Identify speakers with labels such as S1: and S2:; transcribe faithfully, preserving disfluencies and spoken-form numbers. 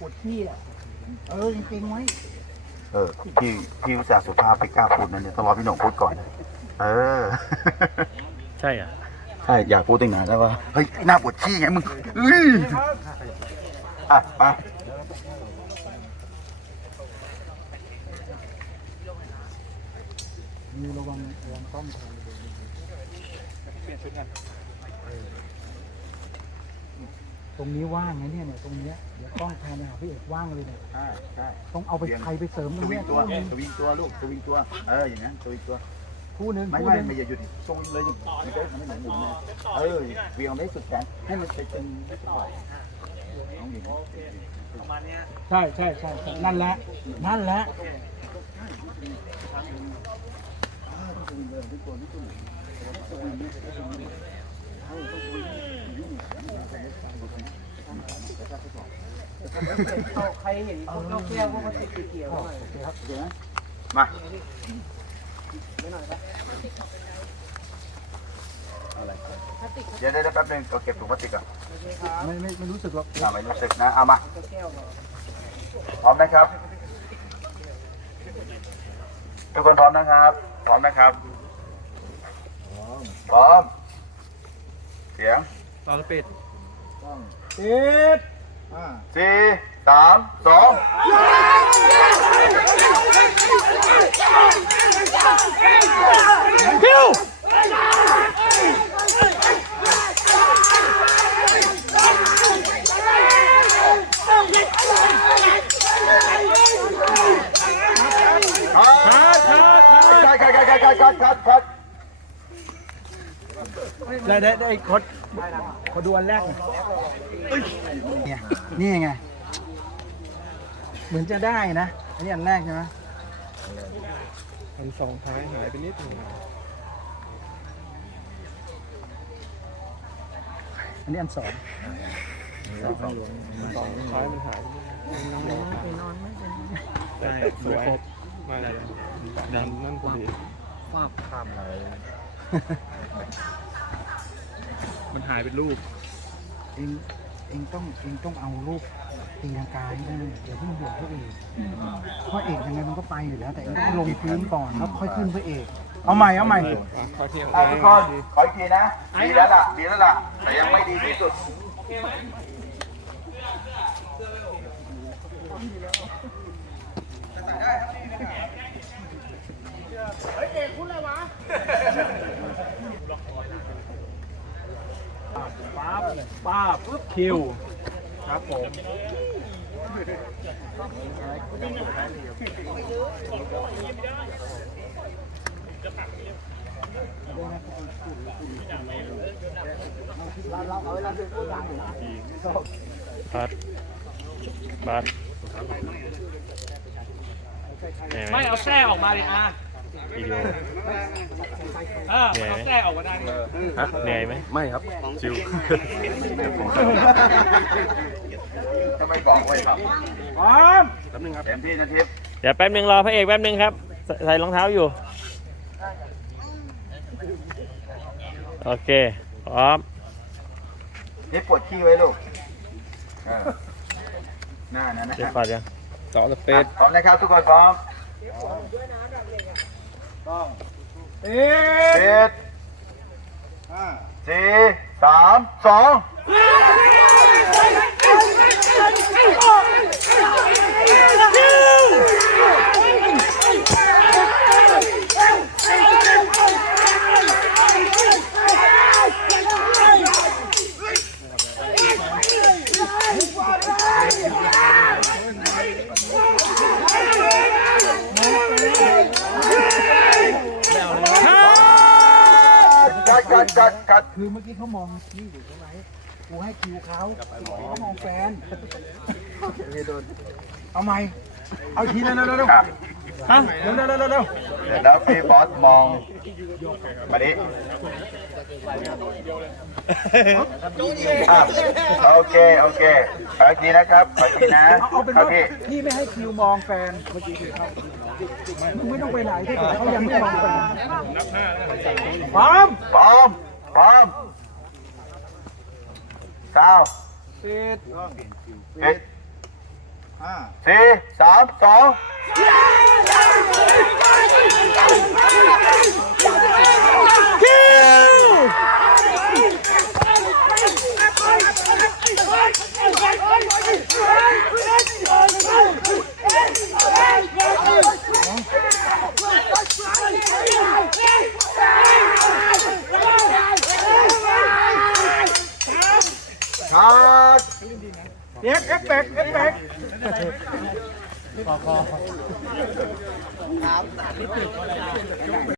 S1: วดขี้อ่ะเออจริงๆไว้
S2: เออพี่พี่อุตส่าห์สุภาพไปกล้าพูดนั่นเนี่ยต้องรอพี่หน่องพูดก่อนเออ
S3: ใช่อ่ะ
S2: ใช่อยากพูดตั้งนานแล้วว่าเฮ้ยหน้าปวดขี้ไงมึงอื้ออ่ะไป
S1: มีระวังระวังต้องเปลี่ยนชุดกันตรงนี้ว่างไงเนี่ยเนี่ยตรงเนี้ยเดี๋ยวต้องแทนไปหาพี่เอกว่างเลยเนี่ย
S2: ใช่ใช่
S1: ต้องเอาไปใครไปเสริมต
S2: ส
S1: รง
S2: วิ
S1: เนี้
S2: ง
S1: ย
S2: ตัวสวิงตัวลูกสวิงตัวเอออย่างนั้นสวิงตัว
S1: คู่นึง
S2: ไม่
S1: คู่
S2: ไม่
S1: นึง
S2: ไม่อย่าหยุดสวิงเลยดิไม่ได้มันไม่เหมือนหมุนเลยเออเวียงได้สุดแขนให้มันไปเป็นน้องหญิง
S1: ใช่ใช่ใช่ใช่นั่นแหละนั่นแหละใครเห็นพวกนกแก้วพวกมันติดเกี่ยวหน่อยครับเดี๋ยวนะ
S2: มาเดี๋ยวได้แป๊บนึงก็เก็บถุงพลาสติกก่อน
S1: ไม่ไม่ไม่รู้สึกหรอก
S2: ไม่รู้สึกนะเอามาพร้อมนะครับทุกคนพร้อมนะครับพร้อมนะครับพร้อมเสียง
S3: ตอนปิด
S1: ปิด
S2: สี่สามสอง
S3: คิว
S2: คัดคัดคัดคัดคัดคัดคัด
S1: ได้ได้ได้คดขอดูอันแรกหน่อยเนี่ยนี่ไงเหมือนจะได้นะอันนี้อันแรกใช่ไหม
S3: อันสองท้ายหายไปนิดนึง
S1: อันนี้อันสอง
S3: สองสองท้ายมันหายไปนอนไม่เป็นใช่สวยมาอะไรดำนั่นพอดีฟาบข้ามอะไรมันหายเป็นรูป
S1: เองเองต้องเองต้องเอารูปตีลังกาให้ได้เดี๋ยวเพิ่งห่วงพระเอกเพราะเอกยังไงมันก็ไปอยู่แล้วแต่เองต้องลงพื้นก่อนแล้วค่อยขึ้นพระเอกเอาใหม่เอาใหม่
S3: ขอเที่ยว
S2: ทุกคนขออีกทีนะดีแล้วล่ะดีแล้วล่ะแต่ยังไม่ดีที่สุด
S1: เฮ้ยเอกพูดอะไรวะป้าป้าปุ๊บคิวครับผม
S3: บัตรบัตร
S1: ไม่เอาแส้ออกมาเลยอ่ะ
S3: วิดีโอ
S1: เออเอาแส้ออกมาได้
S3: ฮะเหนื่อยไหมไม่ครับชิว
S2: จะไม่บอกไว้ครับ
S1: พร้อม
S2: แป๊บนึงครับเต็มที่นะทิพย์
S3: เดี๋ยวแป๊บนึงรอพระเอกแป๊บนึงครับใส่รองเท้าอยู่โอเคพร้อม
S2: นี่ปวดขี้ไว้ลูกหน้านั้นนะ
S3: เดี๋ยวก่อนยังต่อสเปซ
S2: พร้อมนะครับทุกคนพร้อม
S1: ต้อง
S2: ปิดสี่สามสองกัดกัดกัด
S1: คือเมื่อกี้เขามองนี่อยู่ใช่ไหมกูให้คิวเขาเขามองแฟนเอาไหมเอาทีเร็วเร็วเร็วฮะเร็วเร็วเร็วเร็ว
S2: เดี๋ยวแล้วพี่บอสมองมาดิโอเคโอเคขออีกทีนะครับขออีกทีนะ
S1: เอาเป็นว่าพี่ไม่ให้คิวมองแฟนเมื่อกี้คือเขามึงไม่ต้องไปไหนที่เขายังไม่มองแฟนพร้อม
S2: พร้อมพร้อมเก้า
S1: ปิด
S2: ปิดสี่สามสองขาด
S1: เอ็กเอฟเฟกต์เอฟเฟกต์พอพอ